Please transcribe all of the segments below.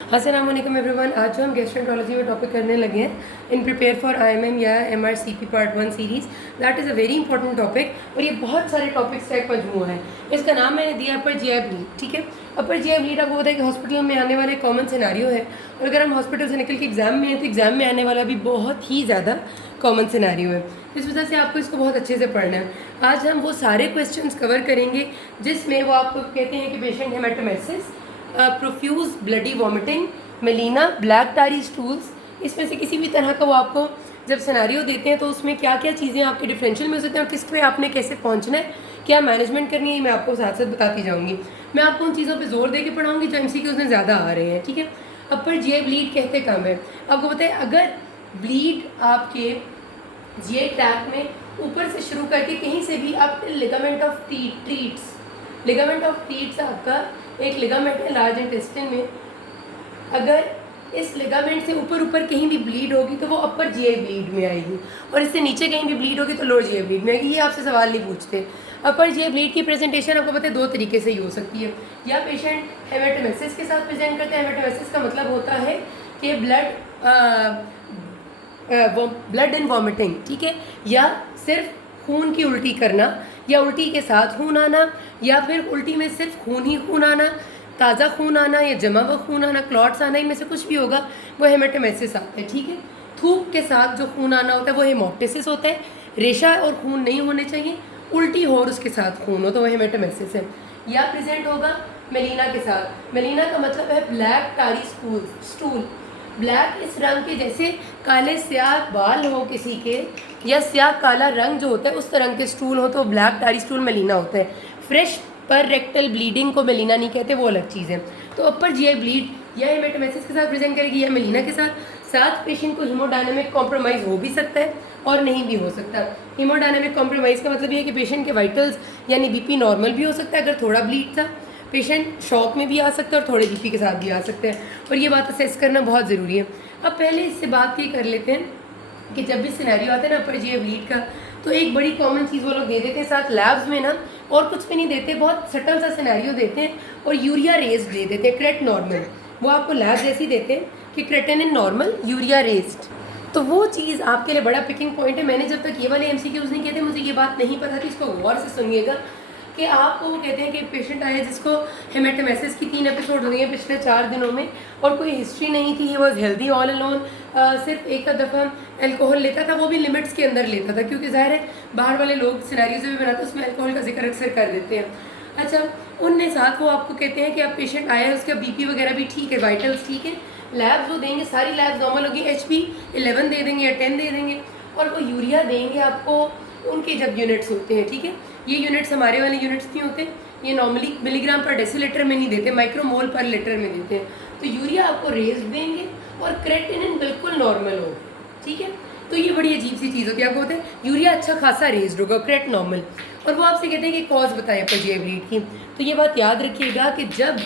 अस्सलाम वालेकुम एवरीवन। आज जो हम गैस्ट्रोएंटरोलॉजी में टॉपिक करने लगे हैं इन प्रिपेयर फॉर आईएमएम या MRCP part 1 series, that is a very important topic और ये बहुत सारे टॉपिक्स का एक मजमूआ है। इसका नाम मैंने दिया अपर जीआई ब्लीड। ठीक है, अपर जीआई ब्लीड आपको पता है कि हॉस्पिटल में आने वाले कॉमन सिनेरियो है और अगर हम हॉस्पिटल से निकल के एग्जाम में हैं तो एग्जाम में आने वाला भी बहुत ही ज़्यादा कॉमन सिनेरियो है। इस वजह से आपको इसको बहुत अच्छे से पढ़ना है। आज हम वो सारे क्वेश्चन कवर करेंगे जिसमें वो आपको कहते हैं कि patient haematemesis, profuse bloody vomiting, melaena, black tarry stools, इसमें से किसी भी तरह का वो आपको जब सिनेरियो देते हैं तो उसमें क्या क्या चीज़ें आपके डिफरेंशियल में हो सकते हैं और किस पे आपने कैसे पहुंचना है, क्या मैनेजमेंट करनी है, मैं आपको साथ साथ बताती जाऊंगी। मैं आपको उन चीज़ों पे जोर दे के पढ़ाऊँगी जो एमसीक्यूज़ में ज़्यादा आ रहे हैं। ठीक है, अपर जीआई ब्लीड कहते कम है। आपको पता है अगर ब्लीड आपके जीआई ट्रैक्ट में ऊपर से शुरू करके कहीं से भी आप ligament of treats, ligament of treats आपका एक लिगामेंट है लार्ज इंटेस्टाइन में, अगर इस लिगामेंट से ऊपर ऊपर कहीं भी ब्लीड होगी तो वो अपर जीआई ब्लीड में आएगी और इससे नीचे कहीं भी ब्लीड होगी तो लोअर जीआई ब्लीड में आएगी। ये आपसे सवाल नहीं पूछते। अपर जीआई ब्लीड की प्रेजेंटेशन आपको पता है दो तरीके से ही हो सकती है। या पेशेंट हेमेटोमेसिस के साथ प्रेजेंट करते हैं। हेमेटोमेसिस का मतलब होता है कि ब्लड इन वॉमिटिंग, ठीक है, या सिर्फ खून की उल्टी करना या उल्टी के साथ खून आना या फिर उल्टी में सिर्फ खून ही खून आना, ताज़ा खून आना या जमा हुआ खून आना, क्लॉट्स आना, इनमें से कुछ भी होगा वो हेमेटोमेसिस आता है। ठीक है, थूक के साथ जो खून आना होता है वो हेमोप्टिसिस होता है। रेशा और खून नहीं होने चाहिए, उल्टी हो और उसके साथ खून हो तो वह हेमेटोमेसिस है। या प्रेजेंट होगा मेलिना के साथ। मेलिना का मतलब है ब्लैक टारी स्टूल। ब्लैक इस रंग के, जैसे काले स्याह बाल हो किसी के या स्याह काला रंग जो होता है उस तरह के स्टूल हो तो ब्लैक टारी स्टूल मेलिना होता है। फ्रेश पर रेक्टल ब्लीडिंग को मेलिना नहीं कहते, वो अलग चीज़ है। तो अपर जीआई ब्लीड या हेमेटोमेसिस के साथ प्रेजेंट करेगी या मेलिना के साथ पेशेंट को हीमोडायनामिक कॉम्प्रोमाइज़ हो भी सकता है और नहीं भी हो सकता। हीमोडायनामिक कॉम्प्रोमाइज़ का मतलब ये है कि पेशेंट के वाइटल्स यानी बीपी नॉर्मल भी हो सकता है अगर थोड़ा ब्लीड था, पेशेंट शॉक में भी आ सकता है और थोड़े बीपी के साथ भी आ सकते हैं और ये बात असेस करना बहुत ज़रूरी है। अब पहले इससे बात ये कर लेते हैं कि जब भी सिनेरियो आता है ना अपर जीआई ब्लीड का तो एक बड़ी कॉमन चीज़ वो लोग दे देते हैं साथ लैब्स में ना, और कुछ भी नहीं देते, बहुत सटल सा सिनेरियो देते हैं और यूरिया रेस्ड दे देते हैं, क्रेट नॉर्मल। वो आपको लैब जैसी देते हैं कि क्रेटेनिन नॉर्मल, यूरिया रेस्ड। तो वो चीज़ आपके लिए बड़ा पिकिंग पॉइंट है। मैंने जब तक ये वाले एमसीक्यूज़ नहीं किए थे मुझे ये बात नहीं पता थी, इसको गौर से सुनिएगा कि आपको वो कहते हैं कि पेशेंट आया जिसको हेमेटोमेसिस की 3 एपिसोड हुए हैं पिछले 4 दिनों में और कोई हिस्ट्री नहीं थी, he was healthy all alone, सिर्फ एक दफ़ा अल्कोहल लेता था, वो भी लिमिट्स के अंदर लेता था क्योंकि ज़ाहिर है बाहर वाले लोग सिनेरियो जो भी बनाते हैं उसमें अल्कोहल का जिक्र अक्सर कर देते हैं। अच्छा, उनने साथ वो आपको कहते हैं कि अब पेशेंट आया है, उसका बीपी वगैरह भी ठीक है, वाइटल्स ठीक है, लैब्स वो देंगे, सारी लैब्स नॉर्मल होगी, HB 11 दे देंगे या 10 दे देंगे और वो यूरिया देंगे आपको उनके जब यूनिट्स होते हैं। ठीक है, ये यूनिट्स हमारे वाले यूनिट्स नहीं होते, ये नॉर्मली मिलीग्राम पर डेसीलीटर में नहीं देते, माइक्रोमोल पर लीटर में देते हैं। तो यूरिया आपको रेज देंगे और क्रेटिनिन बिल्कुल नॉर्मल होगा। ठीक है, तो ये बड़ी अजीब सी चीज़ होती है। आपको होता है यूरिया अच्छा खासा रेज्ड होगा, क्रेट नॉर्मल, और वो आपसे कहते हैं कि कॉज बताएं अपर जीआई ब्लीड की। तो ये बात याद रखिएगा कि जब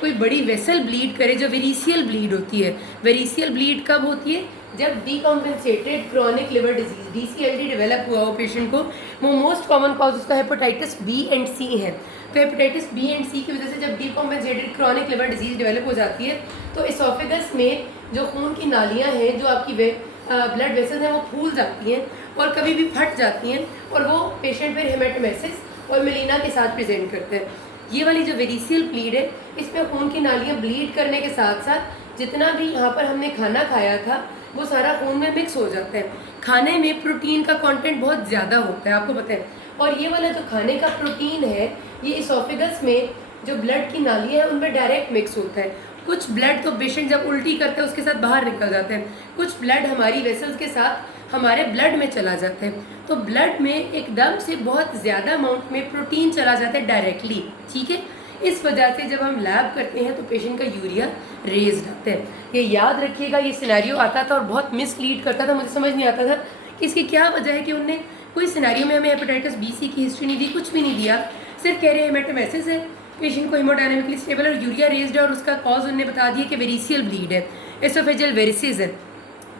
कोई बड़ी वेसल ब्लीड करे, जो वेरिसियल ब्लीड होती है, वेरिसियल ब्लीड कब होती है? जब decompensated chronic liver disease DCLD develop हुआ हो पेशेंट को, वो मोस्ट कॉमन कॉज उसका हेपेटाइटिस B एंड C है। तो हेपेटाइटिस B एंड C की वजह से जब decompensated chronic liver disease develop हो जाती है तो इसोफेगस में जो खून की नालियाँ हैं, जो आपकी ब्लड वेसल्स हैं, वो फूल जाती हैं और कभी भी फट जाती हैं और वो पेशेंट फिर हेमेटोमेसिस और मेलिना के साथ प्रेजेंट करते हैं। ये वाली जो वेरिसियल ब्लीड है इसमें खून की नालियाँ ब्लीड करने के साथ साथ जितना भी यहाँ पर हमने खाना खाया था वो सारा खून में मिक्स हो जाता है। खाने में प्रोटीन का कंटेंट बहुत ज़्यादा होता है, आपको पता है, और ये वाला जो खाने का प्रोटीन है ये इसोफेगस में जो ब्लड की नालियाँ हैं उनमें डायरेक्ट मिक्स होता है। कुछ ब्लड तो पेशेंट जब उल्टी करता है उसके साथ बाहर निकल जाते हैं, कुछ ब्लड हमारी वेसल्स के साथ हमारे ब्लड में चला जाता है। तो ब्लड में एकदम से बहुत ज़्यादा अमाउंट में प्रोटीन चला जाता है डायरेक्टली। ठीक है, इस वजह से जब हम लैब करते हैं तो पेशेंट का यूरिया रेज्ड आता है। ये याद रखिएगा, ये सिनेरियो आता था और बहुत मिसलीड करता था, मुझे समझ नहीं आता था कि इसकी क्या वजह है कि उनने कोई सिनेरियो में हमें हेपेटाइटिस B C की हिस्ट्री नहीं दी, कुछ भी नहीं दिया, सिर्फ कह रहे हैं हेमेटोमेसिस है, पेशेंट को हीमोडायनामिकली स्टेबल और यूरिया रेज्ड है और उसका कॉज उन्होंने बता दिया कि वेरिसियल ब्लीड है, एसोफेजियल वेरिसिस है।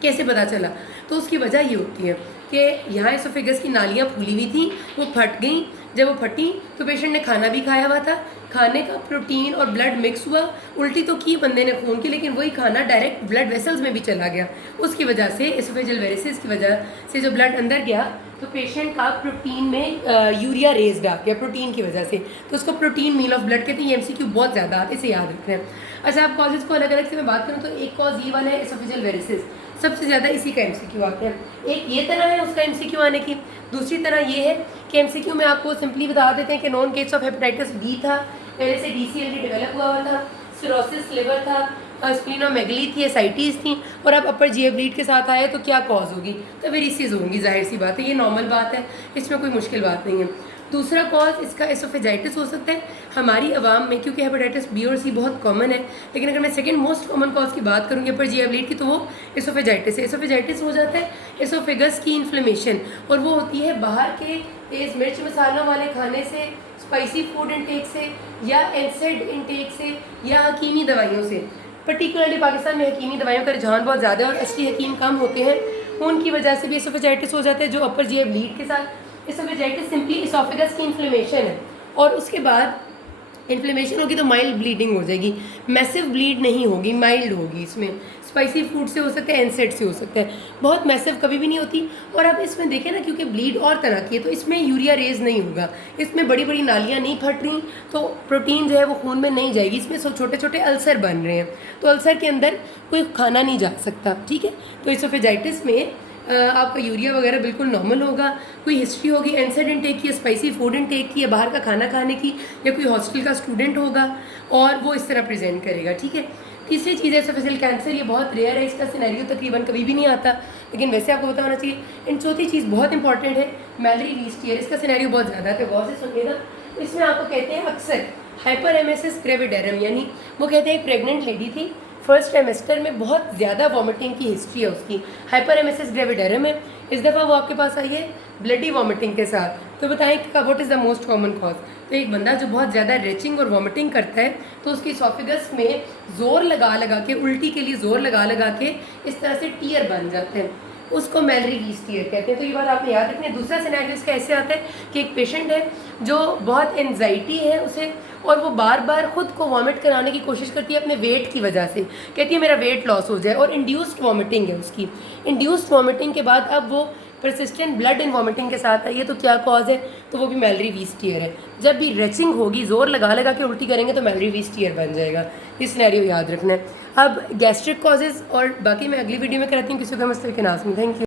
कैसे पता चला? तो उसकी वजह ये होती है कि यहाँ एसोफेगस की नालियाँ फूली हुई थी, वो फट गई, जब वो फटी तो पेशेंट ने खाना भी खाया हुआ था, खाने का प्रोटीन और ब्लड मिक्स हुआ, उल्टी तो की बंदे ने खून की, लेकिन वही खाना डायरेक्ट ब्लड वेसल्स में भी चला गया, उसकी वजह से एसोफेजियल वेरिसेस की वजह से जो ब्लड अंदर गया तो पेशेंट का प्रोटीन में यूरिया रेज्ड आ गया प्रोटीन की वजह से, तो उसको प्रोटीन मील ऑफ ब्लड कहते हैं। ये एमसीक्यू बहुत ज़्यादा आते हैं, इसे याद रखना है। अच्छा, आप कॉजेज़ को अलग अलग से मैं बात करूँ तो एक कॉज ये वाला है एसोफेजियल वेरिसेस, सबसे ज़्यादा इसी का एमसीक्यू आता है। एक ये तरह है उसका एमसीक्यू आने की, दूसरी तरह ये है कि एमसीक्यू में आपको सिंपली बता देते हैं कि known case of hepatitis B था, पहले से डीसीएलडी डेवलप हुआ था, सिरोसिस लिवर था, स्प्लीनोमेगली थी, एसाइटीज़ थी, और अब अपर जीए ब्लीड के साथ आए तो क्या कॉज होगी, तो वेरिसेस होंगी, जाहिर सी बात है, ये नॉर्मल बात है, इसमें कोई मुश्किल बात नहीं है। दूसरा कॉज इसका एसोफेजाइटिस हो सकता है हमारी आवाम में, क्योंकि हेपेटाइटिस बी और सी बहुत कॉमन है, लेकिन अगर मैं सेकंड मोस्ट कॉमन कॉज की बात करूँगी अपर जीए ब्लीड की तो वो एसोफेजाइटिस है। एसोफेजाइटिस हो जाता है एसोफेगस की इन्फ्लेमेशन, और वो होती है बाहर के तेज़ मिर्च मसालों वाले खाने से, स्पाइसी फूड इंटेक से, या एनसेड इंटेक से, या हकीमी दवाइयों से। पर्टिकुलरली पाकिस्तान में हकीमी दवाइयों का रुझान बहुत ज़्यादा है और असली हकीम कम होते हैं, उनकी वजह से भी एसोफेजाइटिस हो जाता है जो अपर जीए ब्लीड के साथ। एसोफेजाइटिस सिंपली एसोफेगस की इन्फ्लेमेशन है, और उसके बाद इन्फ्लेमेशन होगी तो माइल्ड ब्लीडिंग हो जाएगी, मैसिव ब्लीड नहीं होगी, माइल्ड होगी। इसमें स्पाइसी फूड से हो सकता है, एनसेड से हो सकता है, बहुत मैसिव कभी भी नहीं होती। और अब इसमें देखें ना, क्योंकि ब्लीड और तरह की है तो इसमें यूरिया रेज नहीं होगा, इसमें बड़ी बड़ी नालियाँ नहीं फट रही, तो प्रोटीन जो है वो खून में नहीं जाएगी, इसमें छोटे छोटे अल्सर बन रहे हैं, तो अल्सर के अंदर कोई खाना नहीं जा सकता, ठीक है। तो एसोफेजाइटिस में आपका यूरिया वगैरह बिल्कुल नॉर्मल होगा, कोई हिस्ट्री होगी एनसेड इनटेक की, स्पाइसी फूड इनटेक की, या बाहर का खाना खाने की, या कोई हॉस्टल का स्टूडेंट होगा और वो इस तरह प्रेजेंट करेगा, ठीक है। तीसरी चीज़ है एसोफेजियल कैंसर, ये बहुत रेयर है, इसका सिनेरियो तकरीबन कभी भी नहीं आता, लेकिन वैसे आपको पता होना चाहिए। एंड चौथी चीज़ बहुत इंपॉर्टेंट है मैलरी वीस्टियर, इसका सिनेरियो बहुत ज़्यादा है, तो गौर से सुनिएगा। इसमें आपको कहते हैं अक्सर हाइपर एमेसिस ग्रेविडेरम, यानी वो कहते हैं एक प्रेग्नेंट लेडी थी, फर्स्ट ट्राइमेस्टर में बहुत ज़्यादा वॉमिटिंग की हिस्ट्री है उसकी, हाइपर एमेसिस ग्रेविडेरम है, इस दफ़ा वो आपके पास आई है ब्लडी वॉमिटिंग के साथ, तो बताएं कि what is the most common cause. तो एक बंदा जो बहुत ज़्यादा रेचिंग और वॉमिटिंग करता है तो उसकी इसोफेगस में ज़ोर लगा लगा के, उल्टी के लिए ज़ोर लगा लगा के इस तरह से टीयर बन जाते हैं, उसको मैलरी वीस्टियर कहते हैं। तो ये बात आपने याद रखनी है। दूसरा सिनेरियो इसका ऐसे आता है कि एक पेशेंट है जो बहुत एनजाइटी है उसे, और वो बार बार ख़ुद को वॉमिट कराने की कोशिश करती है अपने वेट की वजह से, कहती है मेरा वेट लॉस हो जाए, और इंड्यूस्ड वॉमिटिंग है उसकी। इंड्यूस्ड वॉमिटिंग के बाद अब वो परसिस्टेंट ब्लड इन वॉमिटिंग के साथ आई है, तो क्या कॉज है, तो वो भी मैलरी वीस्टियर है। जब भी रेचिंग होगी, जोर लगा लगा के उल्टी करेंगे तो मैलरी वीस्टियर बन जाएगा, ये सिनेरियो याद रखना है। अब गैस्ट्रिक कॉजेज़ और बाकी मैं अगली वीडियो में कराती हूँ किसी को मसले के नाम में। Thank you.